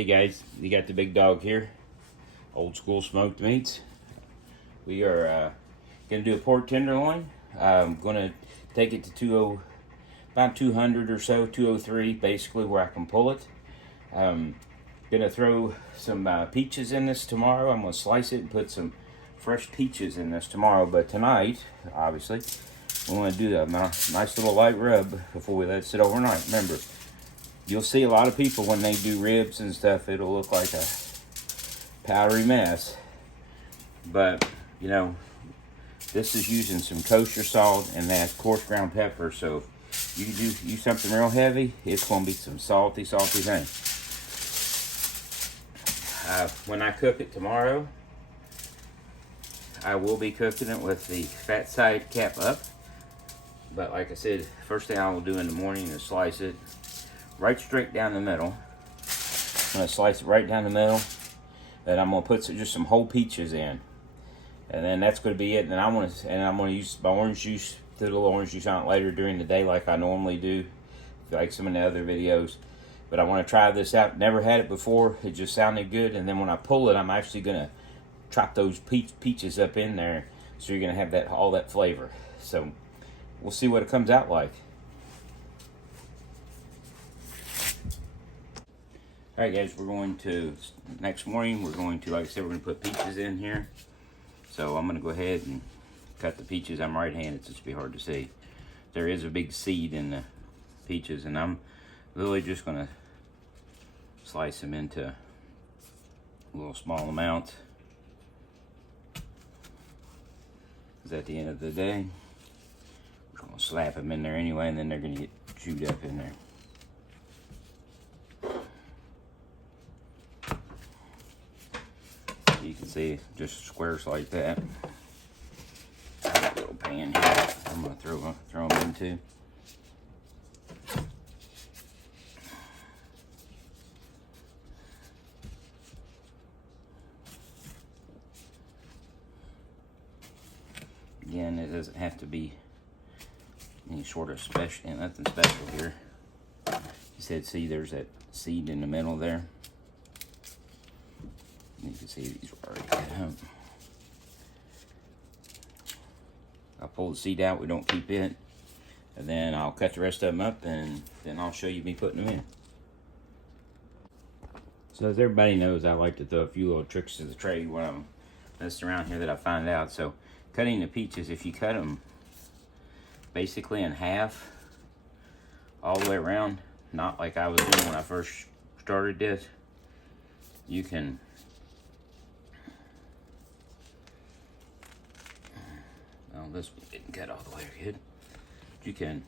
Hey guys, you got the big dog here. Old school smoked meats. We are gonna do a pork tenderloin. I'm gonna take it to about 200 or so, 203, basically where I can pull it. Gonna throw some peaches in this tomorrow. I'm gonna slice it and put some fresh peaches in this tomorrow. But tonight, obviously, we want to do a nice little light rub before we let it sit overnight. Remember, you'll see a lot of people when they do ribs and stuff, it'll look like a powdery mess. But, you know, this is using some kosher salt and that coarse ground pepper. So if you use something real heavy, it's going to be some salty thing. When I cook it tomorrow, I will be cooking it with the fat side cap up. But like I said, first thing I will do in the morning is slice it right straight down the middle. I'm going to slice it right down the middle. Then I'm going to put just some whole peaches in. And then that's going to be it. And I'm going to use my orange juice, put a little orange juice on it later during the day like I normally do, like some of the other videos. But I want to try this out. Never had it before. It just sounded good. And then when I pull it, I'm actually going to chop those peaches up in there. So you're going to have all that flavor. So we'll see what it comes out like. Alright guys, next morning, we're going to, like I said, we're going to put peaches in here. So I'm going to go ahead and cut the peaches. I'm right-handed, so it's be hard to see. There is a big seed in the peaches, and I'm literally just going to slice them into a little small amount. Because at the end of the day, we're going to slap them in there anyway, and then they're going to get chewed up in there. You can see just squares like that. Got a little pan here I'm going to throw them into. Again, it doesn't have to be any sort of nothing special here. You said, see, there's that seed in the middle there. You can see these are already cut up. I'll pull the seed out, we don't keep it. And then I'll cut the rest of them up and then I'll show you me putting them in. So as everybody knows, I like to throw a few little tricks to the trade when I'm messing around here that I find out. So cutting the peaches, if you cut them basically in half all the way around, not like I was doing when I first started this, you can this one didn't cut all the way good. You can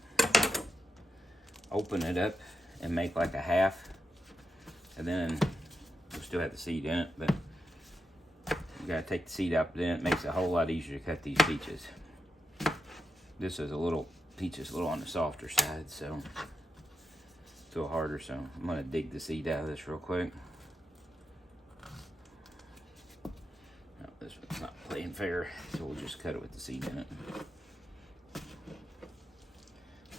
open it up and make like a half, and then you'll still have the seed in it, but you gotta take the seed out, but then it makes it a whole lot easier to cut these peaches. This is peaches a little on the softer side, so it's a little harder, so I'm gonna dig the seed out of this real quick. This one's not playing fair, so we'll just cut it with the seed in it.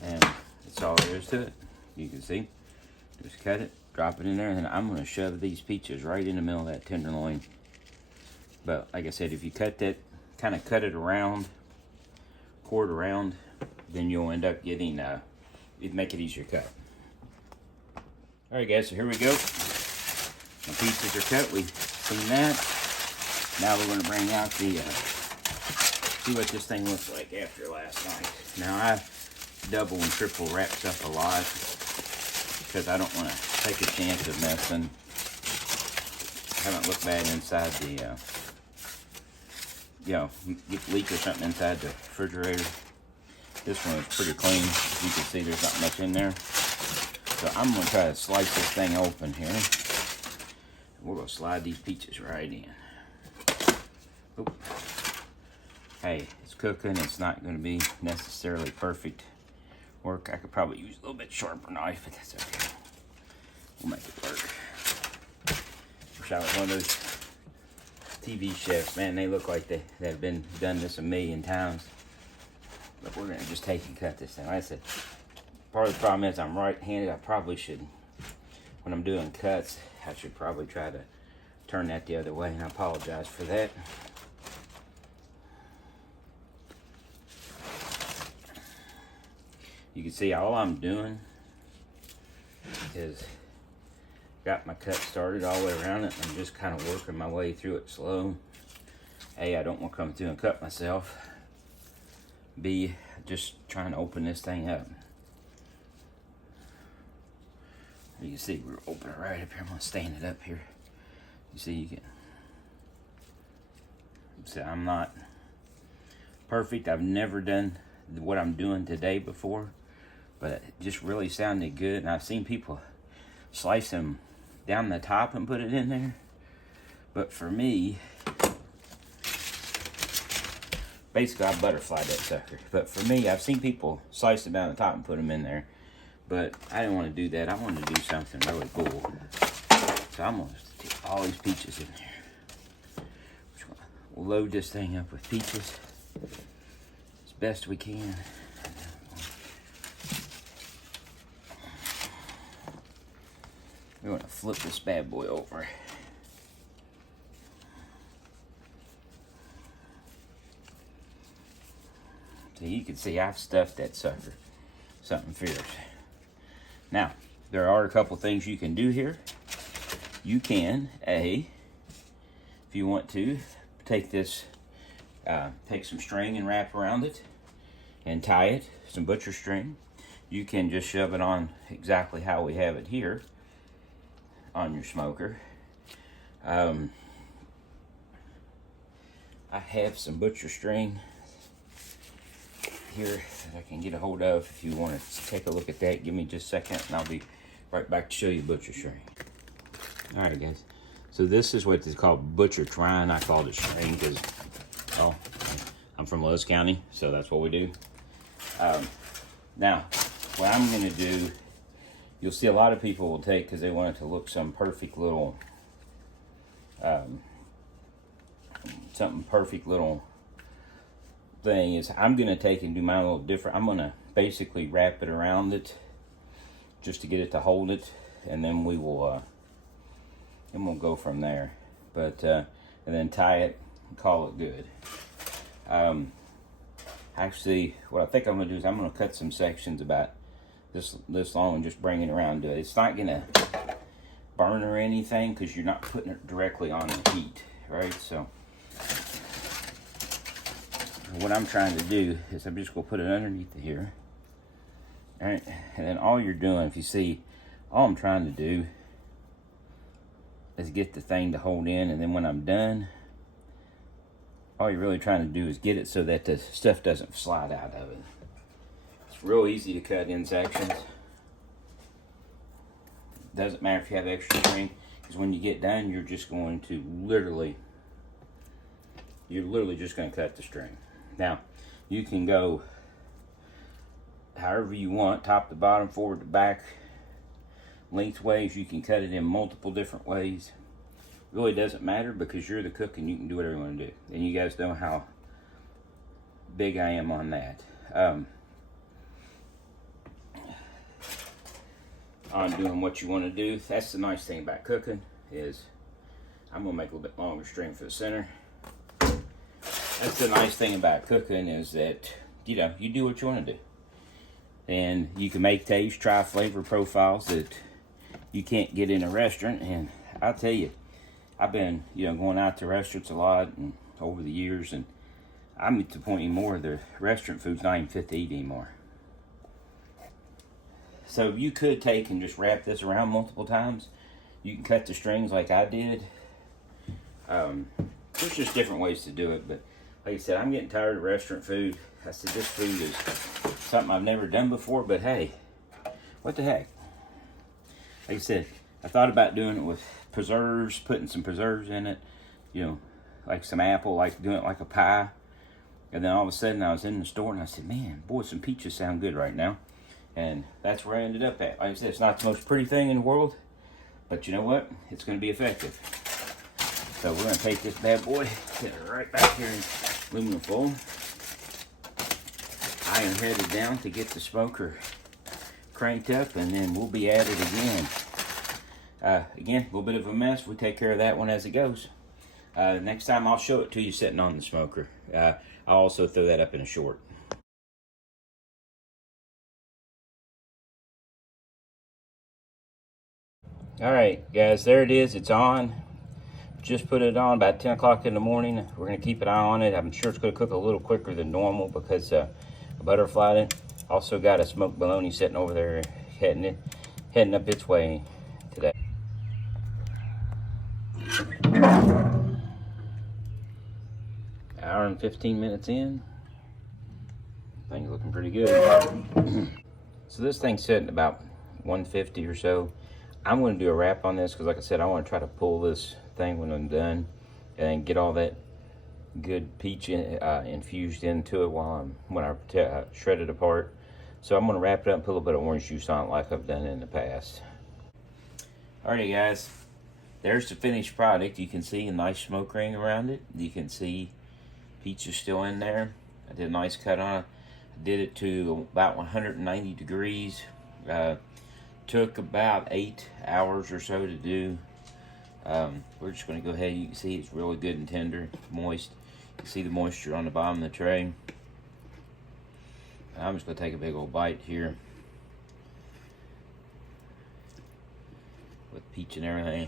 And that's all there is to it. You can see, just cut it, drop it in there, and then I'm going to shove these peaches right in the middle of that tenderloin. But like I said, if you cut that, kind of cut it around, cord around, then you'll end up getting, it'd make it easier to cut. Alright guys, so here we go. The peaches are cut, we've seen that. Now we're going to bring out the, see what this thing looks like after last night. Now I double and triple wrap stuff a lot because I don't want to take a chance of messing. Haven't looked bad inside the, get leak or something inside the refrigerator. This one is pretty clean. As you can see, there's not much in there. So I'm going to try to slice this thing open here. We're going to slide these peaches right in. Oop. Hey, it's cooking. It's not going to be necessarily perfect work. I could probably use a little bit sharper knife, but that's okay. We'll make it work. Wish I was one of those TV chefs. Man, they look like they've been done this a million times. But we're going to just take and cut this thing. Like I said, part of the problem is I'm right-handed. I probably should, when I'm doing cuts, I should probably try to turn that the other way, and I apologize for that. You can see all I'm doing is got my cut started all the way around it. I'm just kind of working my way through it slow. A, I don't want to come through and cut myself. B, just trying to open this thing up. You can see we're opening it right up here. I'm gonna stand it up here. You see, you can see I'm not perfect. I've never done what I'm doing today before, but it just really sounded good. And I've seen people slice them down the top and put it in there. But for me, basically I butterflied that sucker. But for me, I've seen people slice them down the top and put them in there. But I didn't want to do that. I wanted to do something really cool. So I'm going to take all these peaches in there. We'll load this thing up with peaches as best we can. We're going to flip this bad boy over. So you can see I've stuffed that sucker. Something fierce. Now, there are a couple things you can do here. You can, if you want to, take this, take some string and wrap around it and tie it, some butcher string. You can just shove it on exactly how we have it here on your smoker. I have some butcher string here that I can get a hold of. If you want to take a look at that, give me just a second and I'll be right back to show you butcher string. Alright guys, so this is what is called butcher twine. I called it string because, oh, I'm from Lowe's County, so that's what we do. Now, what I'm going to do, you'll see a lot of people will take, because they want it to look some perfect little, something perfect little thing, is I'm going to take and do mine a little different. I'm going to basically wrap it around it just to get it to hold it, and then we will and we'll go from there. But and then tie it and call it good. Actually, what I think I'm going to do is I'm going to cut some sections about this long and just bring it around to it. It's not going to burn or anything because you're not putting it directly on the heat, right? So what I'm trying to do is I'm just going to put it underneath here. All right, and then all you're doing, if you see, all I'm trying to do is get the thing to hold in, and then when I'm done, all you're really trying to do is get it so that the stuff doesn't slide out of it. It's real easy to cut in sections. Doesn't matter if you have extra string, because when you get done, you're just going to literally just going to cut the string. Now, you can go however you want, top to bottom, forward to back, lengthways. You can cut it in multiple different ways. Really doesn't matter because you're the cook and you can do whatever you want to do. And you guys know how big I am on that. On doing what you want to do. That's the nice thing about cooking, is I'm going to make a little bit longer string for the center. That's the nice thing about cooking, is that, you know, you do what you want to do. And you can make taste, try flavor profiles that you can't get in a restaurant. And I'll tell you, I've been, you know, going out to restaurants a lot and over the years, and I'm at the point anymore, the restaurant food's not even fit to eat anymore. So you could take and just wrap this around multiple times. You can cut the strings like I did. There's just different ways to do it, but like I said, I'm getting tired of restaurant food. I said, this food is something I've never done before, but hey, what the heck? Like I said, I thought about doing it with preserves, putting some preserves in it, you know, like some apple, like doing it like a pie. And then all of a sudden I was in the store and I said, man, boy, some peaches sound good right now. And that's where I ended up at. Like I said, it's not the most pretty thing in the world, but you know what? It's going to be effective. So we're going to take this bad boy, get it right back here in aluminum foil. Iron headed down to get the smoker cranked up, and then we'll be at it again. Again, a little bit of a mess. We take care of that one as it goes. Next time I'll show it to you sitting on the smoker. I'll also throw that up in a short. Alright guys, there it is. It's on. Just put it on about 10 o'clock in the morning. We're going to keep an eye on it. I'm sure it's going to cook a little quicker than normal because I butterflied it. Also got a smoked bologna sitting over there heading up its way today. Hour and 15 minutes in. Thing's looking pretty good. So this thing's sitting about 150 or so. I'm going to do a wrap on this because, like I said, I want to try to pull this thing when I'm done and get all that good peach infused into it when I shred it apart. So I'm going to wrap it up and put a little bit of orange juice on it like I've done in the past. Alrighty guys, there's the finished product. You can see a nice smoke ring around it. You can see peach is still in there. I did a nice cut on it. I did it to about 190 degrees. Took about 8 hours or so to do. We're just going to go ahead. You can see it's really good and tender, moist. You can see the moisture on the bottom of the tray. I'm just going to take a big old bite here with peach and everything.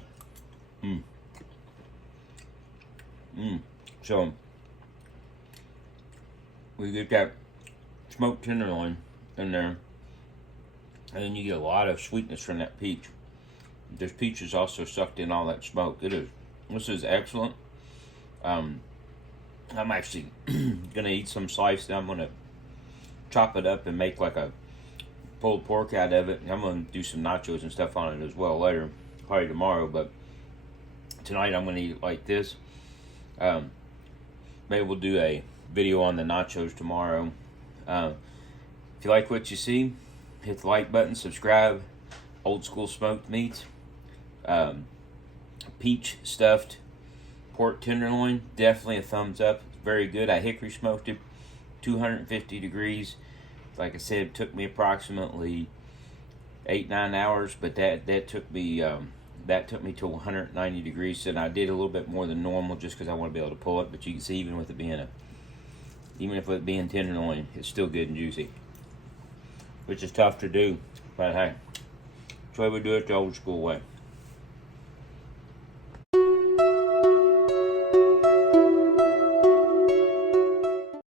So we get that smoked tenderloin in there, and then you get a lot of sweetness from that peach. This peach is also sucked in all that smoke. This is excellent. I'm actually gonna eat some slice. I'm gonna chop it up and make like a pulled pork out of it. I'm gonna do some nachos and stuff on it as well later, probably tomorrow. But tonight I'm gonna eat it like this. Maybe we'll do a video on the nachos tomorrow. If you like what you see, hit the like button, subscribe. Old School Smoked Meats. Peach stuffed pork tenderloin, definitely a thumbs up. It's very good. I hickory smoked it 250 degrees. Like I said, it took me approximately 8-9 hours, but that took me to 190 degrees, and I did a little bit more than normal just because I want to be able to pull it. But you can see, even with it being tenderloin, it's still good and juicy, which is tough to do. But hey, that's the way we do it the old school way.